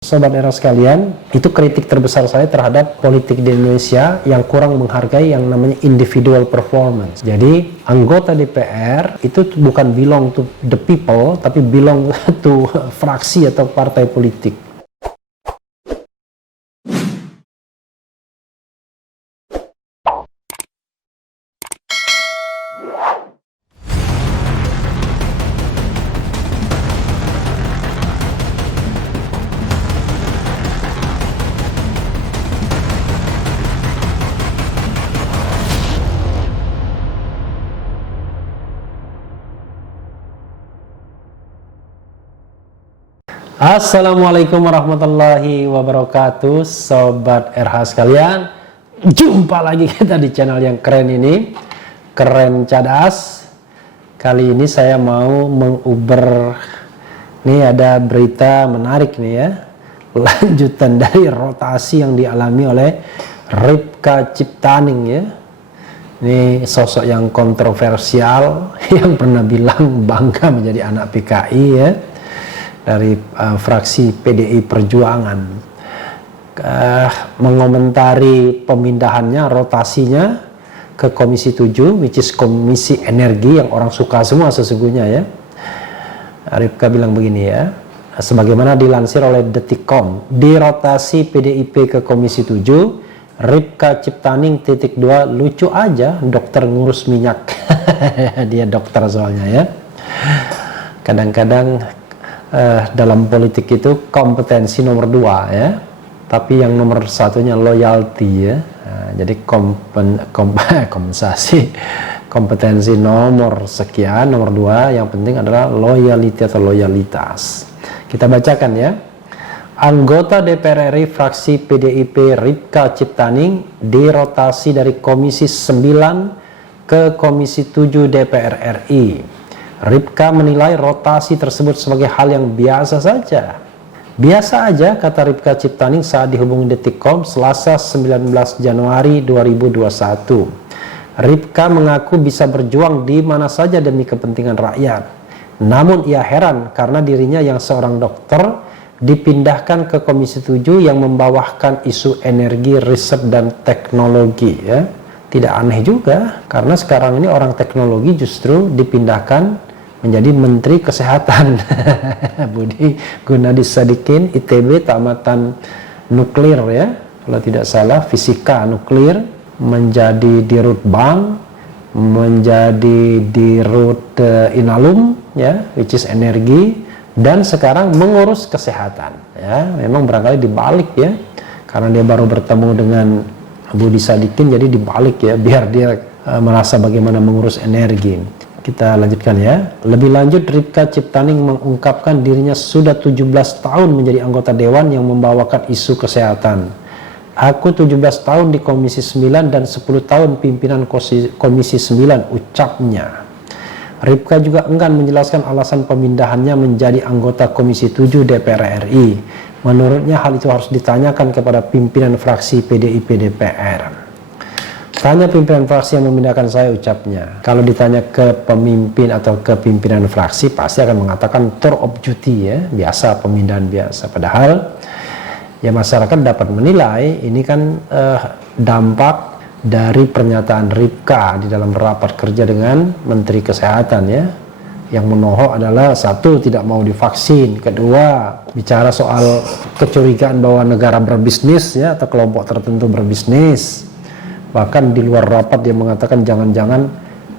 Sobat era sekalian, itu kritik terbesar saya terhadap politik di Indonesia yang kurang menghargai yang namanya individual performance. Jadi anggota DPR itu bukan belong to the people, tapi belong to fraksi atau partai politik. Assalamualaikum warahmatullahi wabarakatuh, Sobat RH sekalian. Jumpa lagi kita di channel yang keren ini, Keren Cadas. Kali ini saya mau menguber, nih ada berita menarik nih ya, lanjutan dari rotasi yang dialami oleh Ripka Ciptaning ya. Ini sosok yang kontroversial yang pernah bilang bangga menjadi anak PKI ya, dari fraksi PDI Perjuangan, mengomentari pemindahannya, rotasinya ke Komisi 7, which is Komisi Energi yang orang suka semua sesungguhnya ya. Ripka bilang begini ya, sebagaimana dilansir oleh Detikcom, dirotasi PDIP ke Komisi 7, Ripka Ciptaning _2, lucu aja dokter ngurus minyak. Dia dokter soalnya ya. Kadang-kadang dalam politik itu kompetensi nomor 2 ya, tapi yang nomor satunya loyalty ya. Jadi kompensasi kompetensi nomor sekian, nomor 2 yang penting adalah loyalty atau loyalitas. Kita bacakan ya. Anggota DPR RI fraksi PDIP Ripka Ciptaning dirotasi dari Komisi 9 ke Komisi 7 DPR RI. Ripka menilai rotasi tersebut sebagai hal yang biasa saja. Biasa aja, kata Ripka Ciptaning saat dihubungi Detikcom Selasa 19 Januari 2021. Ripka mengaku bisa berjuang di mana saja demi kepentingan rakyat. Namun ia heran karena dirinya yang seorang dokter dipindahkan ke Komisi 7 yang membawakan isu energi, riset, dan teknologi ya. Tidak aneh juga, karena sekarang ini orang teknologi justru dipindahkan menjadi Menteri Kesehatan. Budi Gunadi Sadikin, ITB, tamatan nuklir ya, kalau tidak salah fisika nuklir, menjadi Dirut Bank, menjadi Dirut Inalum ya, which is energi, dan sekarang mengurus kesehatan ya. Memang barangkali dibalik ya, karena dia baru bertemu dengan Budi Sadikin, jadi dibalik ya, biar dia merasa bagaimana mengurus energi. Kita lanjutkan ya. Lebih lanjut, Ripka Ciptaning mengungkapkan dirinya sudah 17 tahun menjadi anggota dewan yang membawakan isu kesehatan. Aku 17 tahun di Komisi 9 dan 10 tahun pimpinan Komisi 9, ucapnya. Ripka juga enggan menjelaskan alasan pemindahannya menjadi anggota Komisi 7 DPR RI. Menurutnya hal itu harus ditanyakan kepada pimpinan fraksi PDIP DPR. Tanya pimpinan fraksi yang memindahkan saya, ucapnya. Kalau ditanya ke pemimpin atau ke pimpinan fraksi, pasti akan mengatakan tour of duty ya, biasa, pemindahan biasa. Padahal ya masyarakat dapat menilai ini kan dampak dari pernyataan Ripka di dalam rapat kerja dengan Menteri Kesehatan ya. Yang menohok adalah satu, tidak mau divaksin, kedua, bicara soal kecurigaan bahwa negara berbisnis ya, atau kelompok tertentu berbisnis. Bahkan di luar rapat dia mengatakan jangan-jangan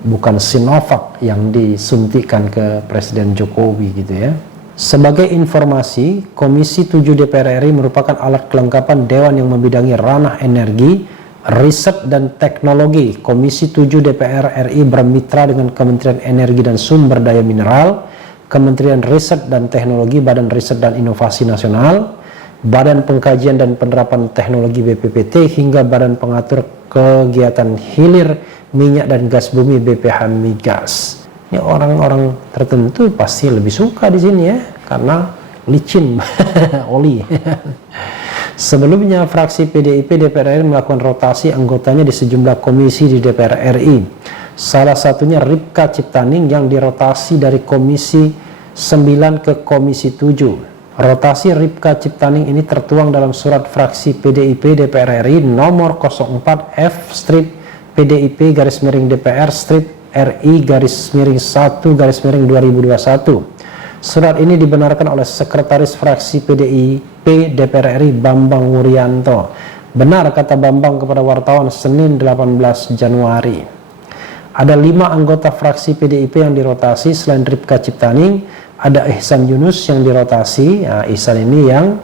bukan Sinovac yang disuntikan ke Presiden Jokowi gitu ya. Sebagai informasi, Komisi 7 DPR RI merupakan alat kelengkapan dewan yang membidangi ranah energi, riset, dan teknologi. Komisi 7 DPR RI bermitra dengan Kementerian Energi dan Sumber Daya Mineral, Kementerian Riset dan Teknologi, Badan Riset dan Inovasi Nasional, Badan Pengkajian dan Penerapan Teknologi BPPT, hingga Badan Pengatur Kegiatan Hilir Minyak dan Gas Bumi BPH Migas. Ini orang-orang tertentu pasti lebih suka di sini ya, karena licin oli. Sebelumnya, fraksi PDIP DPR RI melakukan rotasi anggotanya di sejumlah komisi di DPR RI. Salah satunya Ripka Ciptaning yang dirotasi dari Komisi 9 ke Komisi 7. Rotasi Rifka Ciptaning ini tertuang dalam surat fraksi PDIP DPR RI nomor 04 F/PDIP DPR RI /1 Surat ini dibenarkan oleh Sekretaris Fraksi PDIP DPR RI Bambang Wuryanto. Benar, kata Bambang kepada wartawan Senin 18 Januari. Ada 5 anggota fraksi PDIP yang dirotasi selain Rifka Ciptaning. Ada Ihsan Yunus yang dirotasi. Nah, Ihsan ini yang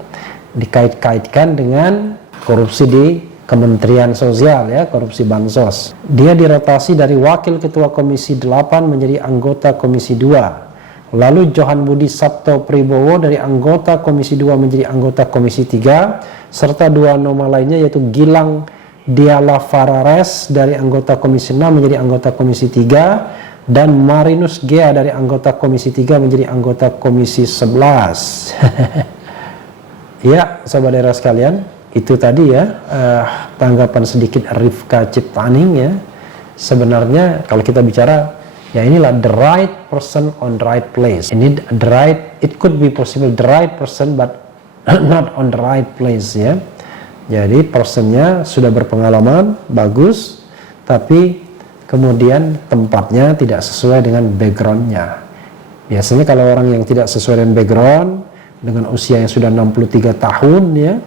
dikait-kaitkan dengan korupsi di Kementerian Sosial, ya, korupsi bansos. Dia dirotasi dari Wakil Ketua Komisi 8 menjadi anggota Komisi 2. Lalu Johan Budi Sabto Pribowo dari anggota Komisi 2 menjadi anggota Komisi 3, serta 2 nama lainnya yaitu Gilang Diala Farares dari anggota Komisi 6 menjadi anggota Komisi 3, dan Marinus Gea dari anggota Komisi 3 menjadi anggota Komisi 11. Ya, sahabat daerah sekalian, itu tadi ya tanggapan sedikit Rifka Ciptaning ya. Sebenarnya kalau kita bicara, ya inilah the right person on the right place. Ini the right, it could be possible the right person but not on the right place ya. Jadi personnya sudah berpengalaman, bagus, tapi kemudian tempatnya tidak sesuai dengan backgroundnya. Biasanya kalau orang yang tidak sesuai dengan background, dengan usia yang sudah 63 tahun ya,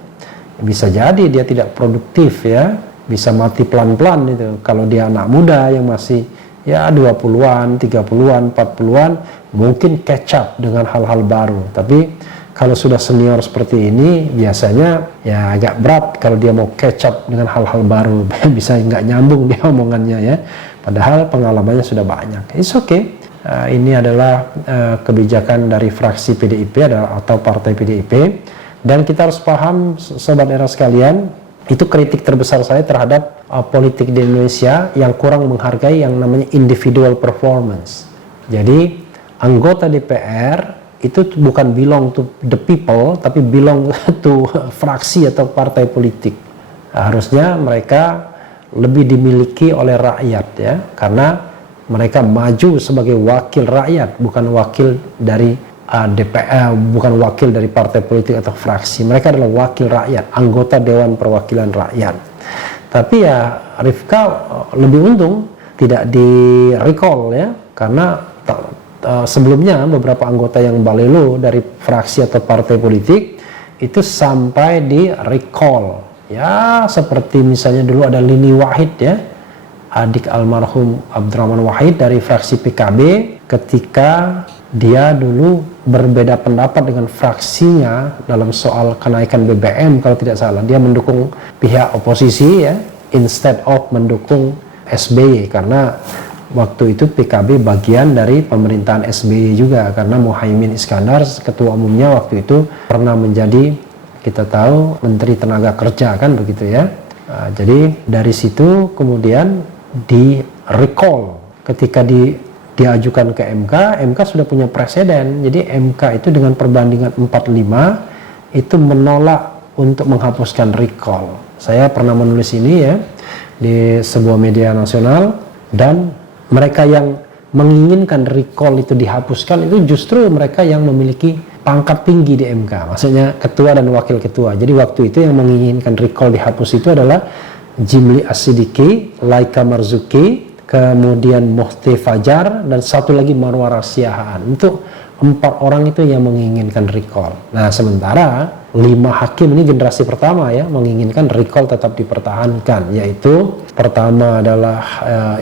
bisa jadi dia tidak produktif ya, bisa mati pelan-pelan itu. Kalau dia anak muda yang masih ya 20-an, 30-an, 40-an, mungkin catch up dengan hal-hal baru. Tapi kalau sudah senior seperti ini, biasanya ya agak berat kalau dia mau catch up dengan hal-hal baru. Bisa nggak nyambung dia omongannya ya. Padahal pengalamannya sudah banyak. It's okay. Ini adalah kebijakan dari fraksi PDIP atau partai PDIP. Dan kita harus paham, sobat era sekalian, itu kritik terbesar saya terhadap politik di Indonesia yang kurang menghargai yang namanya individual performance. Jadi anggota DPR itu bukan belong to the people, tapi belong to fraksi atau partai politik. Harusnya mereka lebih dimiliki oleh rakyat ya, karena mereka maju sebagai wakil rakyat, bukan wakil dari DPR, bukan wakil dari partai politik atau fraksi. Mereka adalah wakil rakyat, anggota Dewan Perwakilan Rakyat. Tapi ya Rifka lebih untung tidak di recall ya, karena sebelumnya beberapa anggota yang balelo dari fraksi atau partai politik itu sampai di recall. Ya, seperti misalnya dulu ada Lini Wahid ya, adik almarhum Abdurrahman Wahid dari fraksi PKB, ketika dia dulu berbeda pendapat dengan fraksinya dalam soal kenaikan BBM kalau tidak salah. Dia mendukung pihak oposisi ya, instead of mendukung SBY, karena waktu itu PKB bagian dari pemerintahan SBY juga, karena Muhaimin Iskandar ketua umumnya waktu itu pernah menjadi, kita tahu, Menteri Tenaga Kerja kan begitu ya. Jadi dari situ kemudian di recall ketika diajukan ke MK. MK sudah punya presiden, jadi MK itu dengan perbandingan 45 itu menolak untuk menghapuskan recall. Saya pernah menulis ini ya di sebuah media nasional, dan mereka yang menginginkan recall itu dihapuskan itu justru mereka yang memiliki pangkat tinggi di MK, maksudnya ketua dan wakil ketua. Jadi waktu itu yang menginginkan recall dihapus itu adalah Jimli As-Sidiki, Laika Marzuki, kemudian Muhti Fajar, dan satu lagi Marwara Siahaan. Untuk 4 orang itu yang menginginkan recall. Nah, sementara 5 hakim ini generasi pertama ya menginginkan recall tetap dipertahankan, yaitu pertama adalah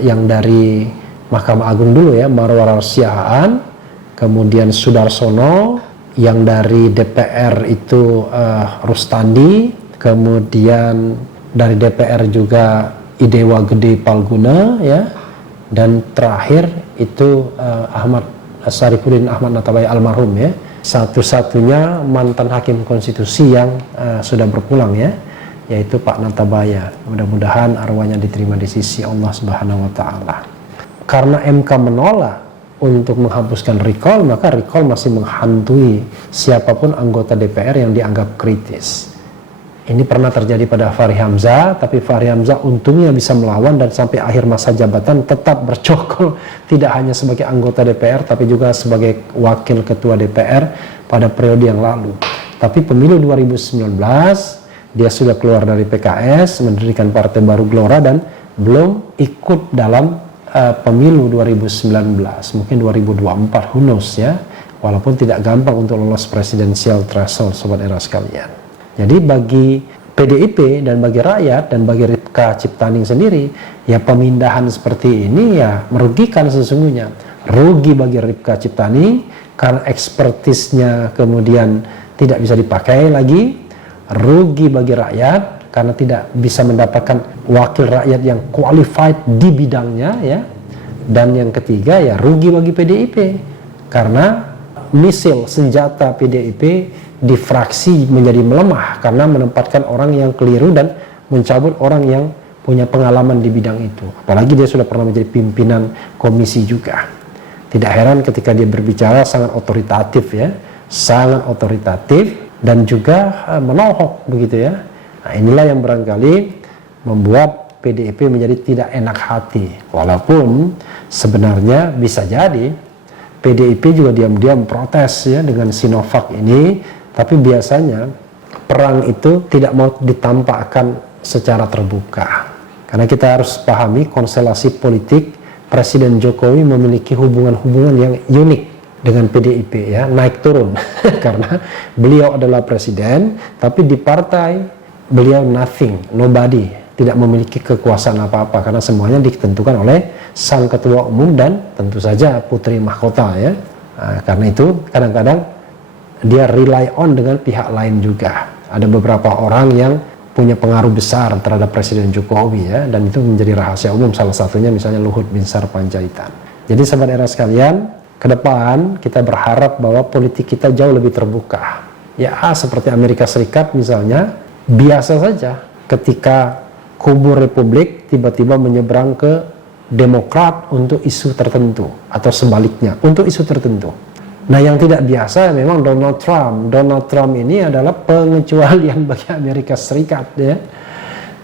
yang dari Mahkamah Agung dulu ya, Marwara Siahaan, kemudian Sudarsono, yang dari DPR itu Rustandi, kemudian dari DPR juga Idewa Gede Palguna ya, dan terakhir itu Ahmad Syarifuddin Ahmad Natabaya almarhum ya, satu-satunya mantan hakim konstitusi yang sudah berpulang ya, yaitu Pak Natabaya. Mudah-mudahan arwahnya diterima di sisi Allah Subhanahu wa taala. Karena MK menolak untuk menghapuskan recall, maka recall masih menghantui siapapun anggota DPR yang dianggap kritis. Ini pernah terjadi pada Fahri Hamzah, tapi Fahri Hamzah untungnya bisa melawan dan sampai akhir masa jabatan tetap bercokol, tidak hanya sebagai anggota DPR tapi juga sebagai wakil ketua DPR pada periode yang lalu. Tapi pemilu 2019 dia sudah keluar dari PKS, mendirikan partai baru Gelora, dan belum ikut dalam pemilu 2019, mungkin 2024, who knows ya. Walaupun tidak gampang untuk lolos presidensial threshold, sobat era sekalian. Jadi bagi PDIP dan bagi rakyat dan bagi Ripka Ciptaning sendiri, ya pemindahan seperti ini ya merugikan sesungguhnya. Rugi bagi Ripka Ciptaning karena ekspertisnya kemudian tidak bisa dipakai lagi. Rugi bagi rakyat karena tidak bisa mendapatkan wakil rakyat yang qualified di bidangnya ya. Dan yang ketiga ya rugi bagi PDIP karena misil senjata PDIP di fraksi menjadi melemah karena menempatkan orang yang keliru dan mencabut orang yang punya pengalaman di bidang itu. Apalagi dia sudah pernah menjadi pimpinan komisi juga. Tidak heran ketika dia berbicara sangat otoritatif ya, sangat otoritatif dan juga menohok begitu ya. Nah, inilah yang barangkali membuat PDIP menjadi tidak enak hati. Walaupun sebenarnya bisa jadi PDIP juga diam-diam protes ya dengan Sinovac ini, tapi biasanya perang itu tidak mau ditampakkan secara terbuka. Karena kita harus pahami konstelasi politik Presiden Jokowi memiliki hubungan-hubungan yang unik dengan PDIP ya, naik turun. Karena beliau adalah presiden, tapi di partai beliau nothing, nobody, tidak memiliki kekuasaan apa-apa karena semuanya ditentukan oleh sang ketua umum dan tentu saja putri mahkota ya. Nah, karena itu kadang-kadang dia rely on dengan pihak lain juga. Ada beberapa orang yang punya pengaruh besar terhadap Presiden Jokowi ya, dan itu menjadi rahasia umum, salah satunya misalnya Luhut Binsar Panjaitan. Jadi sahabat era sekalian, ke depan kita berharap bahwa politik kita jauh lebih terbuka. Ya seperti Amerika Serikat misalnya, biasa saja ketika kubu Republik tiba-tiba menyeberang ke Demokrat untuk isu tertentu atau sebaliknya untuk isu tertentu. Nah yang tidak biasa memang Donald Trump. Donald Trump ini adalah pengecualian bagi Amerika Serikat ya.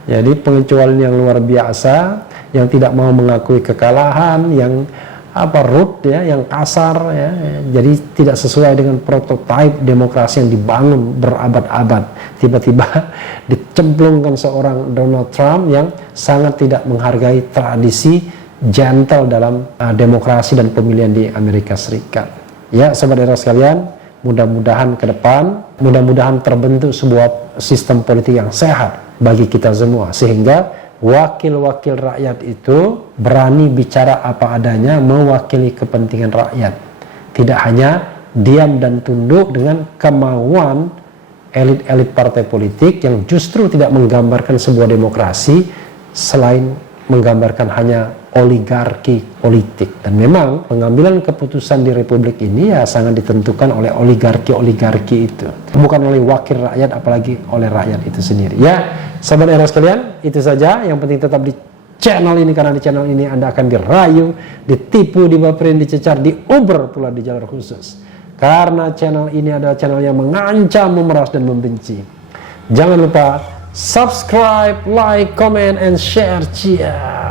Jadi pengecualian yang luar biasa, yang tidak mau mengakui kekalahan, yang rude ya, yang kasar ya. Jadi tidak sesuai dengan prototipe demokrasi yang dibangun berabad-abad. Tiba-tiba dicemplungkan seorang Donald Trump yang sangat tidak menghargai tradisi gentle dalam demokrasi dan pemilihan di Amerika Serikat. Ya, sahabat era sekalian, mudah-mudahan ke depan, mudah-mudahan terbentuk sebuah sistem politik yang sehat bagi kita semua, sehingga wakil-wakil rakyat itu berani bicara apa adanya, mewakili kepentingan rakyat. Tidak hanya diam dan tunduk dengan kemauan elit-elit partai politik yang justru tidak menggambarkan sebuah demokrasi, selain menggambarkan hanya oligarki politik. Dan memang pengambilan keputusan di Republik ini ya sangat ditentukan oleh oligarki-oligarki itu, bukan oleh wakil rakyat, apalagi oleh rakyat itu sendiri. Ya, sahabat era sekalian, itu saja. Yang penting tetap di channel ini, karena di channel ini Anda akan dirayu, ditipu, dibaperin, dicecar, diuber pula di jalur khusus. Karena channel ini adalah channel yang mengancam, memeras, dan membenci. Jangan lupa subscribe, like, comment, and share. Cia.